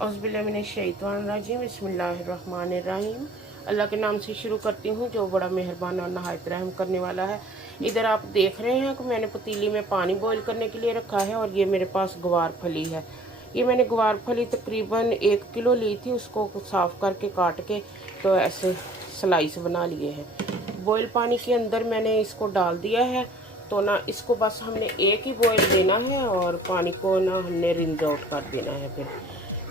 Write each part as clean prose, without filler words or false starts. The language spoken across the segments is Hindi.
औज़ुबिल्लाहिमिनश्शैतानिर्रजीम बिस्मिल्लाहिर्रहमानिर्रहीम। अल्लाह के नाम से शुरू करती हूँ जो बड़ा मेहरबान और नहायत रहम करने वाला है। इधर आप देख रहे हैं कि मैंने पतीली में पानी बॉईल करने के लिए रखा है और ये मेरे पास गवार फली है। ये मैंने गवार फली तकरीबन 1 किलो ली थी, उसको साफ़ करके काट के तो ऐसे स्लाइस बना लिए हैं। बॉईल पानी के अंदर मैंने इसको डाल दिया है, तो ना इसको बस हमने एक ही बॉईल देना है और पानी को ना हमने रिंज आउट कर देना है। फिर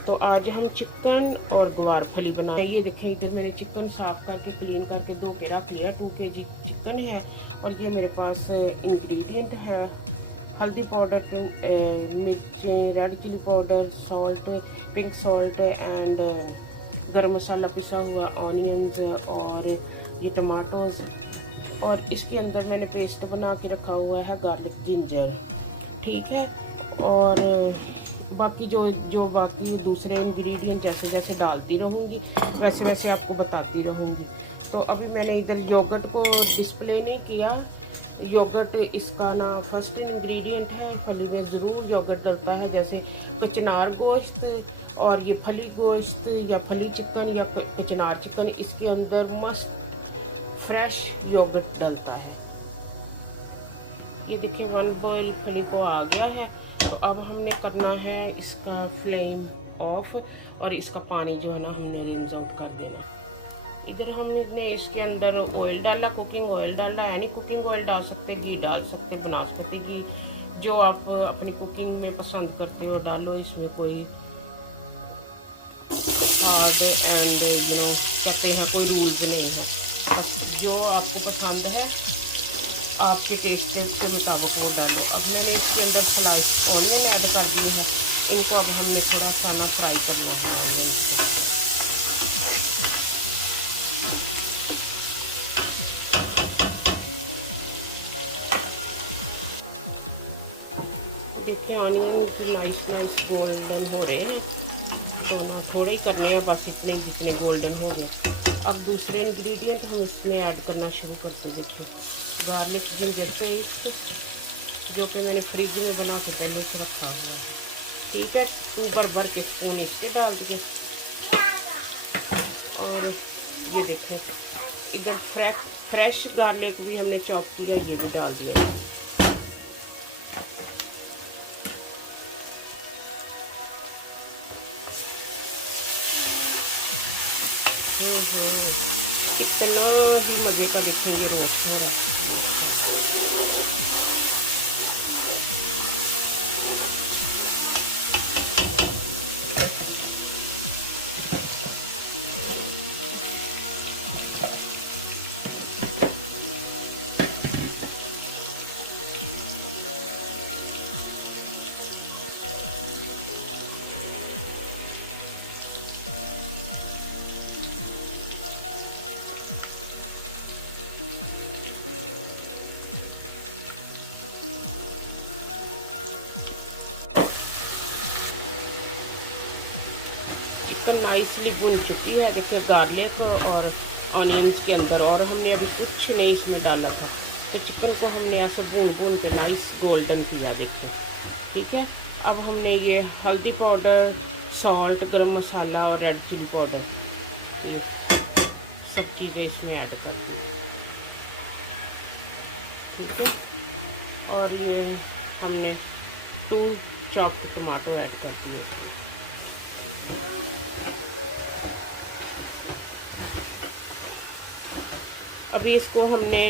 तो आज हम चिकन और गवार फली बनाए। ये देखें, इधर मैंने चिकन साफ़ करके क्लीन करके धो के रख लिया। 2 kg चिकन है और ये मेरे पास इंग्रेडिएंट है हल्दी पाउडर, मिर्चें, red chilli powder, salt, pink salt and garam masala पिसा हुआ, ऑनियंस और ये टमाटोज़, और इसके अंदर मैंने पेस्ट बना के रखा हुआ है गार्लिक जिंजर। ठीक है, और बाकी जो बाकी दूसरे इंग्रेडिएंट जैसे जैसे डालती रहूँगी वैसे वैसे आपको बताती रहूँगी। तो अभी मैंने इधर योगर्ट को डिस्प्ले नहीं किया। योगर्ट इसका ना फर्स्ट इंग्रेडिएंट है। फली में ज़रूर योगर्ट डलता है, जैसे कचनार गोश्त और ये फली गोश्त या फली चिकन या कचनार चिकन, इसके अंदर मस्त फ्रेश योगर्ट डलता है। ये देखिए 1 बॉयल फली को आ गया है। तो अब हमने करना है इसका फ्लेम ऑफ और इसका पानी जो है ना हमने रिंस आउट कर देना। इधर हमने इसके अंदर ऑयल डाला, कुकिंग ऑयल डाला, यानी कुकिंग ऑयल डाल सकते, घी डाल सकते, बनास्पति घी, जो आप अपनी कुकिंग में पसंद करते हो डालो। इसमें कोई हार्ड एंड कहते हैं कोई रूल्स नहीं है, बस जो आपको पसंद है आपके टेस्ट के मुताबिक वो डालो। अब मैंने इसके अंदर स्लाइस ऑनियन ऐड कर दिए हैं। इनको अब हमने थोड़ा सा ना फ्राई करना है ऑनियन को। देखिए ऑनियन नाइस गोल्डन हो रहे हैं, तो ना थोड़े ही करने हैं, बस इतने जितने गोल्डन हो गए। अब दूसरे इंग्रेडिएंट हम इसमें ऐड करना शुरू करते। देखिए गार्लिक जिंजर पेस्ट, जो कि मैंने फ्रिज में बना के पहले से रखा हुआ है। ठीक है, 2 भर के स्पून इसके डाल दिए। और ये देखें इधर फ्रेश गार्लिक भी हमने चॉप किया, ये भी डाल दिया। कितना ही मज़े का देखेंगे रोस्ट हो रहा है। चिकन नाइसली भुन चुकी है। देखिए गार्लिक और ऑनियंस के अंदर, और हमने अभी कुछ नहीं इसमें डाला था। तो चिकन को हमने ऐसे भून के नाइस गोल्डन किया। देखिए ठीक है, अब हमने ये हल्दी पाउडर, सॉल्ट, गरम मसाला और रेड चिली पाउडर, ये सब चीज़ें इसमें ऐड कर दी। ठीक है, और ये हमने 2 चॉप्ड टमाटो ऐड कर दिए इसमें। अभी इसको हमने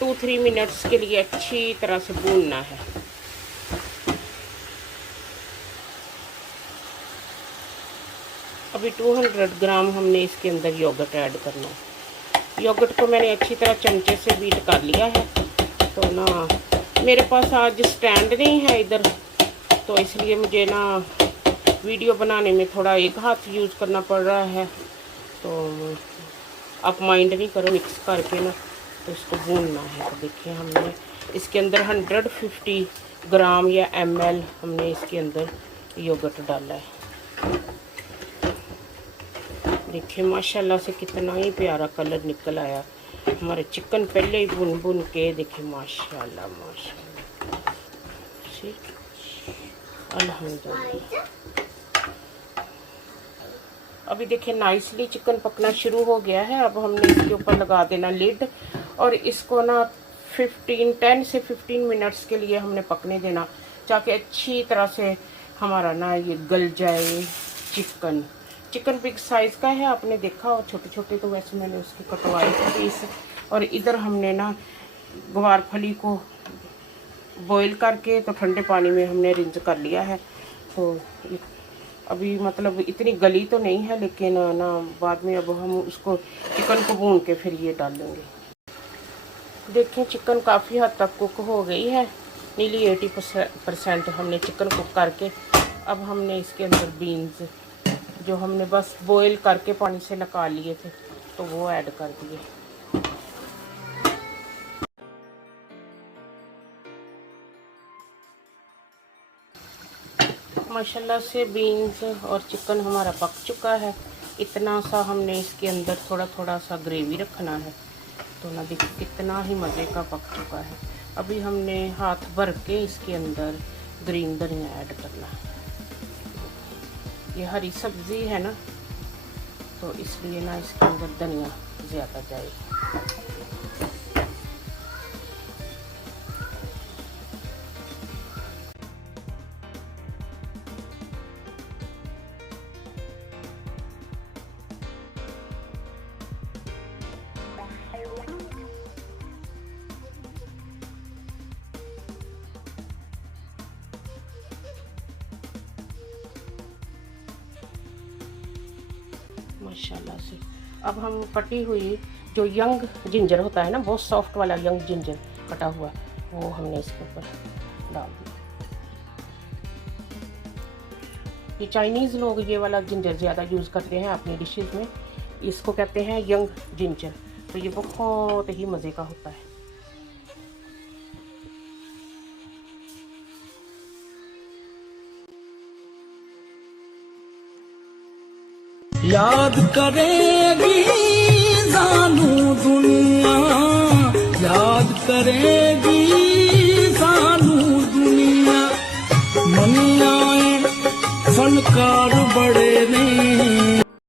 2-3 मिनट्स के लिए अच्छी तरह से भूनना है। अभी 200 ग्राम हमने इसके अंदर योगर्ट ऐड करना है। योगर्ट को मैंने अच्छी तरह चमचे से बीट कर लिया है। तो ना मेरे पास आज स्टैंड नहीं है इधर, तो इसलिए मुझे ना वीडियो बनाने में थोड़ा एक हाथ यूज़ करना पड़ रहा है। तो आप माइंड नहीं करो, मिक्स करके ना तो इसको भूनना है। तो देखिए हमने इसके अंदर 150 ग्राम या ml हमने इसके अंदर योगर्ट डाला है। देखिए माशाल्लाह से कितना ही प्यारा कलर निकल आया। हमारे चिकन पहले ही भुन के देखिए माशाल्लाह माशाल्लाह। ठीक, अल्हम्दुलिल्लाह। अभी देखिए नाइसली चिकन पकना शुरू हो गया है। अब हमने इसके ऊपर लगा देना लिड और इसको ना 10 से 15 मिनट्स के लिए हमने पकने देना, ताकि अच्छी तरह से हमारा ना ये गल जाए। चिकन बिग साइज़ का है, आपने देखा, और छोटे छोटे तो वैसे मैंने उसके कटवाए थे पीस। और इधर हमने ना ग्वार फली को बॉईल करके तो ठंडे पानी में हमने रिंज कर लिया है। तो अभी मतलब इतनी गली तो नहीं है, लेकिन ना बाद में अब हम उसको चिकन को भून के फिर ये डालेंगे। देखिए चिकन काफ़ी हद तक कुक हो गई है, नीली 80% हमने चिकन कुक करके अब हमने इसके अंदर बीन्स जो हमने बस बॉईल करके पानी से निकाल लिए थे तो वो ऐड कर दिए। माशाल्लाह से बीन्स और चिकन हमारा पक चुका है। इतना सा हमने इसके अंदर थोड़ा थोड़ा सा ग्रेवी रखना है, तो ना देखिए कितना ही मज़े का पक चुका है। अभी हमने हाथ भर के इसके अंदर ग्रीन धनिया ऐड करना है। ये हरी सब्ज़ी है ना, तो इसलिए ना इसके अंदर धनिया ज़्यादा जाएगी। माशाल्लाह से अब हम कटी हुई जो यंग जिंजर होता है ना, बहुत सॉफ्ट वाला यंग जिंजर कटा हुआ, वो हमने इसके ऊपर डाल दिया। ये चाइनीज़ लोग ये वाला जिंजर ज़्यादा यूज़ करते हैं अपनी डिशेस में, इसको कहते हैं यंग जिंजर। तो ये बहुत ही मज़े का होता है। याद करेगी जानू दुनिया, याद करेगी जानू दुनिया। मनियाए फनकार बड़े ने